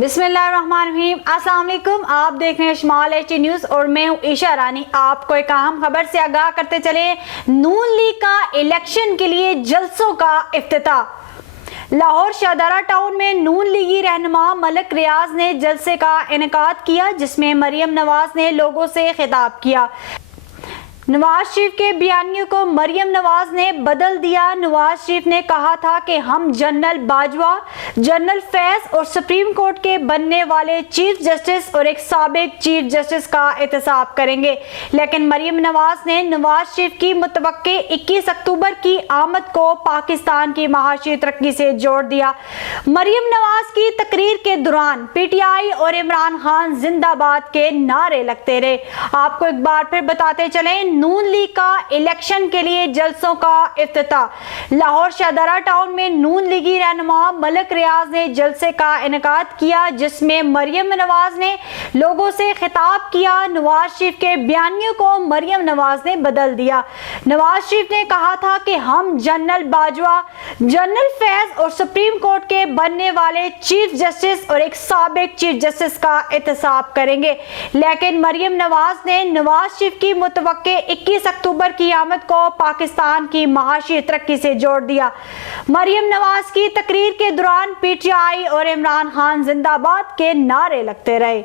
बिस्मिल्लाहिर्रहमानिर्रहीम। अस्सलाम वालेकुम। आप देख रहे हैं शमाल एचडी न्यूज़ और मैं हूँ ईशा रानी। आपको एक अहम खबर से आगाह करते चले। नून लीग का इलेक्शन के लिए जलसों का इफ्तिताह। लाहौर शाहदारा टाउन में नून लीगी रहनुमा मलिक रियाज ने जलसे का इनेकाद किया, जिसमें मरियम नवाज ने लोगों से खिताब किया। नवाज शरीफ के बयानियों को मरियम नवाज ने बदल दिया। नवाज शरीफ ने कहा था कि हम जनरल बाजवा, जनरल फैज और सुप्रीम कोर्ट के बनने वाले चीफ जस्टिस और एक साबिक चीफ जस्टिस का एहतसाब करेंगे, लेकिन मरियम नवाज ने नवाज शरीफ की मुतवक्के 21 अक्टूबर की आमद को पाकिस्तान की महाशी तरक्की से जोड़ दिया। मरियम नवाज की तकरीर के दौरान पीटीआई और इमरान खान जिंदाबाद के नारे लगते रहे। आपको एक बार फिर बताते चलें, नून लीग का इलेक्शन के लिए जलसों का इफ्तिताह। लाहौर शाहदारा टाउन में नून लीगी रहनुमा मलिक रियाज ने जलसे का इनेकाद किया, जिसमें मरियम नवाज ने लोगों से खिताब किया। नवाज शरीफ के बयानियों को मरियम नवाज ने बदल दिया। नवाज शरीफ ने कहा था कि हम जनरल बाजवा, जनरल फैज और सुप्रीम कोर्ट के बनने वाले चीफ जस्टिस और एक साबिक चीफ जस्टिस का एहतसाब करेंगे, लेकिन मरियम नवाज ने नवाज शरीफ की मुतवक्के 21 अक्टूबर की आमद को पाकिस्तान की महाशी तरक्की से जोड़ दिया। मरियम नवाज की तकरीर के दौरान पीटीआई और इमरान खान जिंदाबाद के नारे लगते रहे।